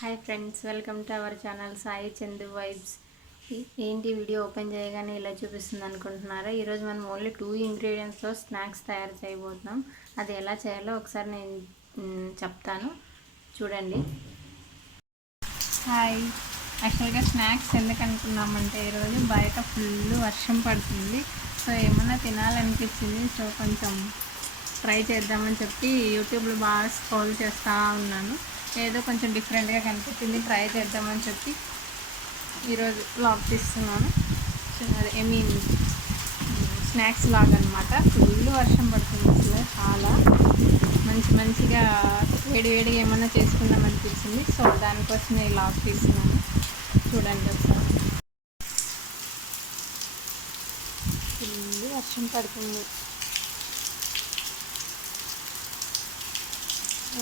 Hi friends, welcome to our channel Sai Chandu వైబ్స్. ఏంటి video open చేయగానే ఇలా చూపిస్తుంది అనుకుంటున్నారా? ఈరోజు మనం ఓన్లీ 2 ఇంగ్రీడియంట్స్తో స్నాక్స్ తయారు చేయబోతున్నాం. అది ఎలా చేయాలో ఒకసారి నేను చెప్తాను, చూడండి. హాయ్, యాక్చువల్గా స్నాక్స్ ఎందుకు అనుకున్నామంటే ఈరోజు బయట ఫుల్ వర్షం పడుతుంది. సో ఏమన్నా తినాలనిపించింది. సో కొంచెం ట్రై చేద్దామని చెప్పి యూట్యూబ్లో బాగా స్క్రోల్ చేస్తూ ఉన్నాను. ఏదో కొంచెం డిఫరెంట్గా కనిపించింది, ట్రై చేద్దామని చెప్పి ఈరోజు వ్లాగ్ తీస్తున్నాను. ఐ మీన్ స్నాక్స్ లాగ్ అనమాట. ఫుల్ వర్షం పడుతుంది, అసలు చాలా మంచిగా వేడిగా ఏమన్నా చేసుకుందాం అనిపించింది. సో దానికోసం నేను వ్లాగ్ తీస్తున్నాను, చూడండి ఒకసారి. ఫుల్ వర్షం పడుతుంది,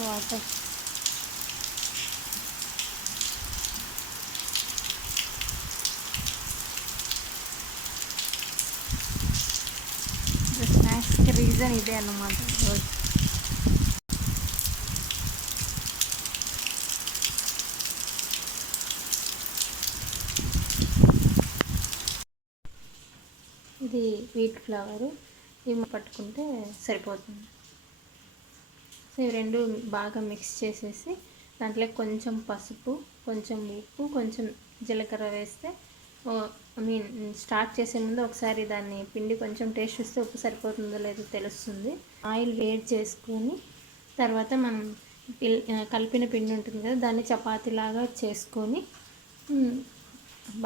వాటర్. స్నాక్స్కి రీజన్ ఇదే అన్నమాట. ఇది వీట్ ఫ్లవరు, ఇవి పట్టుకుంటే సరిపోతుంది. సో ఇవి రెండు బాగా మిక్స్ చేసేసి దాంట్లో కొంచెం పసుపు, కొంచెం ఉప్పు, కొంచెం జీలకర్ర వేస్తే, ఐ మీన్ స్టార్ట్ చేసే ముందు ఒకసారి దాన్ని పిండి కొంచెం టేస్ట్ చూస్తే ఉప్పు సరిపోతుందో లేదో తెలుస్తుంది. ఆయిల్ వేడి చేసుకొని తర్వాత మనం కలిపిన పిండి ఉంటుంది కదా, దాన్ని చపాతీలాగా చేసుకొని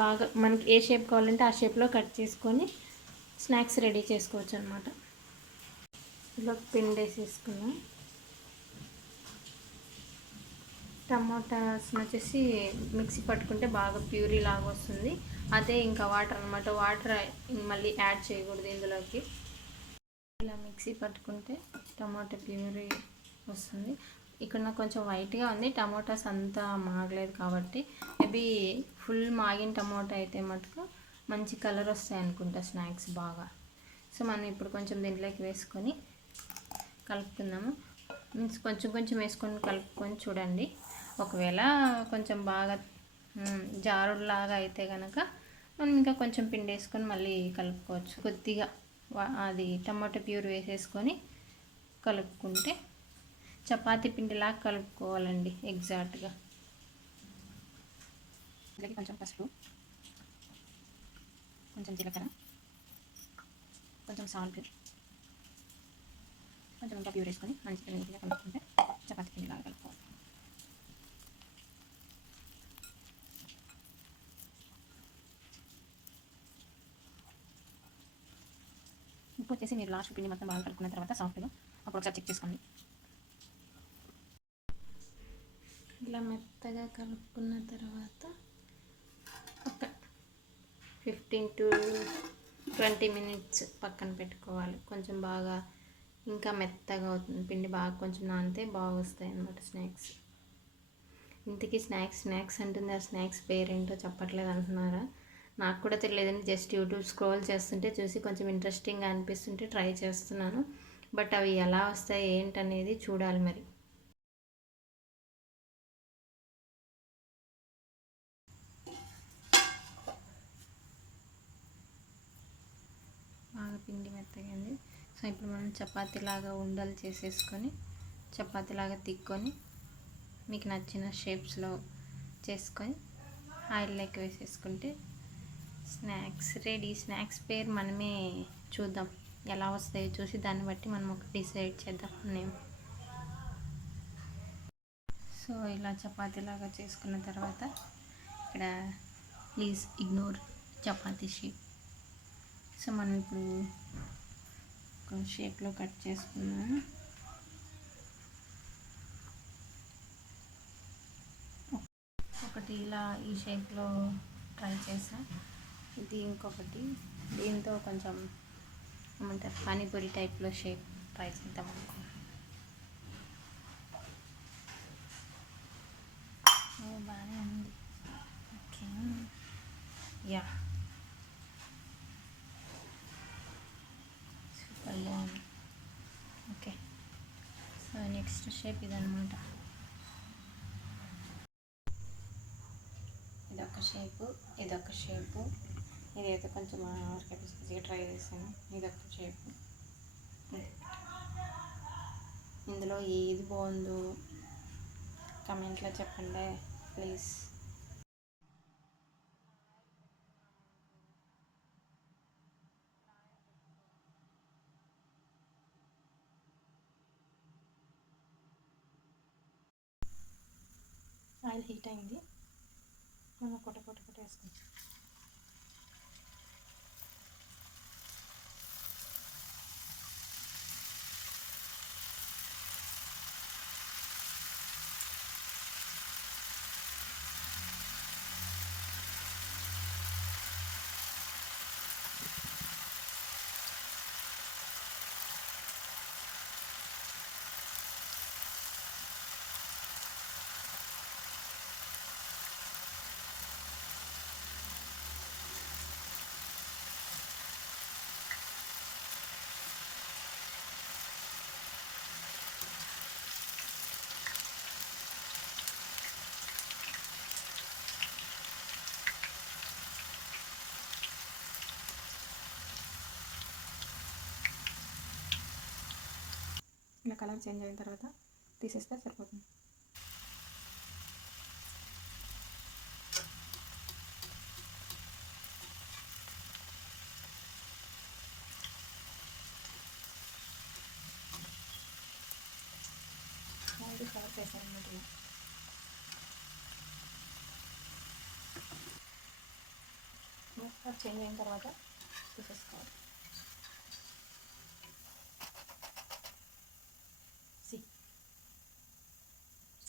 బాగా మనకి ఏ షేప్ కావాలంటే ఆ షేప్లో కట్ చేసుకొని స్నాక్స్ రెడీ చేసుకోవచ్చు అనమాట. ఇలా పిండి వేసేసుకున్నాం. టమాటాస్ వచ్చేసి మిక్సీ పట్టుకుంటే బాగా ప్యూరీ లాగా వస్తుంది. అదే ఇంకా వాటర్ అనమాట. వాటర్ మళ్ళీ యాడ్ చేయకూడదు ఇందులోకి. ఇలా మిక్సీ పట్టుకుంటే టమాటా ప్యూరీ వస్తుంది. ఇక్కడ నాకు కొంచెం వైట్గా ఉంది, టమాటాస్ అంతా మాగలేదు కాబట్టి. మేబీ ఫుల్ మాగిన టమాటా అయితే మటుకు మంచి కలర్ వస్తాయి అనుకుంటా స్నాక్స్ బాగా. సో మనం ఇప్పుడు కొంచెం దీంట్లోకి వేసుకొని కలుపుకుందాము. మీన్స్ కొంచెం వేసుకొని కలుపుకొని చూడండి. ఒకవేళ కొంచెం బాగా జారుడులాగా అయితే కనుక మనం ఇంకా కొంచెం పిండి వేసుకొని మళ్ళీ కలుపుకోవచ్చు. కొద్దిగా అది టమాటో ప్యూర్ వేసేసుకొని కలుపుకుంటే చపాతీ పిండిలాగా కలుపుకోవాలండి ఎగ్జాక్ట్గా. అలాగే కొంచెం పసుపు, కొంచెం జీలకర్ర, కొంచెం సాల్ట్, కొంచెం ఇంకా ప్యూర్ వేసుకొని మంచిగా నీట్గా కలుపుకుంటే చపాతీ పిండిలాగా కలుపుకోవాలి. ఉప్పు వచ్చేసి మీరు లాస్ట్ పిండి మొత్తం బాగా కలుపుకున్న తర్వాత సాఫ్ట్గా అప్పుడు ఒకసారి చెక్ చేసుకోండి. ఇలా మెత్తగా కలుపుకున్న తర్వాత ఒక 15 to 20 minutes పక్కన పెట్టుకోవాలి. కొంచెం బాగా ఇంకా మెత్తగా అవుతుంది పిండి, బాగా కొంచెం నానితే బాగా వస్తాయి అన్నమాట స్నాక్స్. ఇంతకీ స్నాక్స్ అంటుంది, ఆ స్నాక్స్ పేరేంటో చెప్పట్లేదు అంటున్నారా? నాకు కూడా తెలియదండి. జస్ట్ యూట్యూబ్ స్క్రోల్ చేస్తుంటే చూసి కొంచెం ఇంట్రెస్టింగ్గా అనిపిస్తుంటే ట్రై చేస్తున్నాను. బట్ అవి ఎలా వస్తాయి ఏంటనేది చూడాలి మరి. బాగా పిండి మెత్తగైంది. సో ఇప్పుడు మనం చపాతీలాగా ఉండలు చేసేసుకొని చపాతీలాగా తిక్కొని మీకు నచ్చిన షేప్స్లో చేసుకొని ఆయిల్లోకి వేసేసుకుంటే స్నాక్స్ రెడీ. స్నాక్స్ పేరు మనమే చూద్దాం, ఎలా వస్తాయో చూసి దాన్ని బట్టి మనం ఒక డిసైడ్ చేద్దాం నేమ్. సో ఇలా చపాతీలాగా చేసుకున్న తర్వాత ఇక్కడ please ignore chapati shape. So మనం ఇప్పుడు ఒక షేప్లో కట్ చేసుకున్నాము. ఒకటి ఇలా ఈ షేప్లో ట్రై చేసాం. ఇది ఇంకొకటి దీంతో కొంచెం ఏమంటారు పానీపూరి టైప్లో షేప్ ట్రై చేద్దాం అనుకో. బాగానే ఉంది. ఓకే, యా, సూపర్ బాగుంది. ఓకే, సో నెక్స్ట్ షేప్ ఇదనమాట. షేపు, ఇదొక షేపు. ఇదైతే కొంచెం వరకు పిచ్చిగా ట్రై చేశాను. ఇదొక షేపు. ఇందులో ఏది బాగుందో కమెంట్లో చెప్పండి ప్లీజ్. ఆయిల్ హీట్ అయింది, మనం కొట్ట వేసుకుంటాం. ఇలా కలర్ చేంజ్ అయిన తర్వాత తీసేస్తే సరిపోతుంది. కలర్ చేశారన్నమాట. కలర్ చేంజ్ అయిన తర్వాత తీసేసుకోవాలి.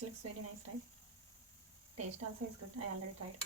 It looks very nice, right? Taste also is good. I already tried.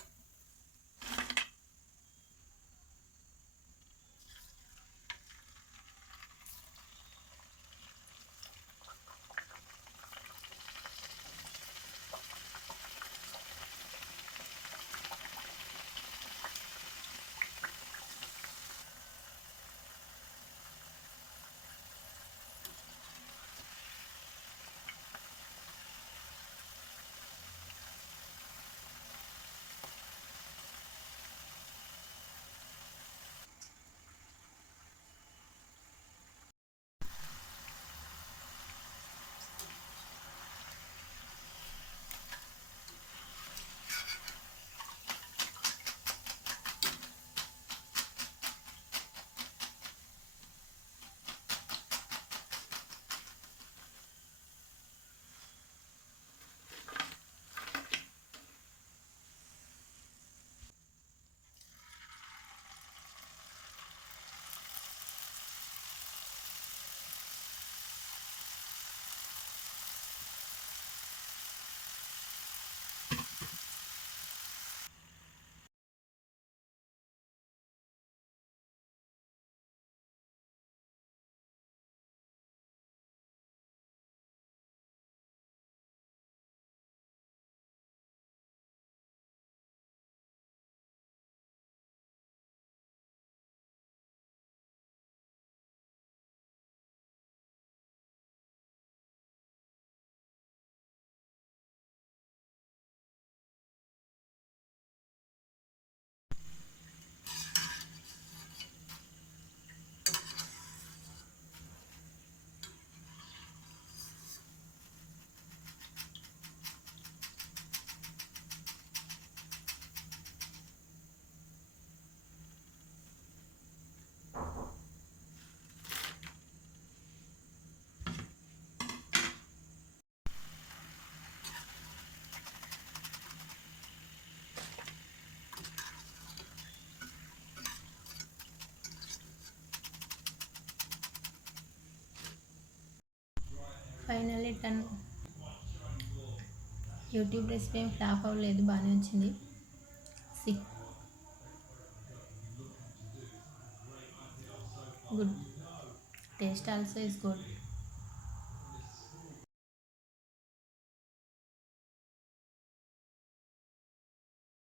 Finally done. YouTube recipe ఏం ఫ్లాప్ అవ్వలేదు, బాగానే వచ్చింది. Good. Taste also is good.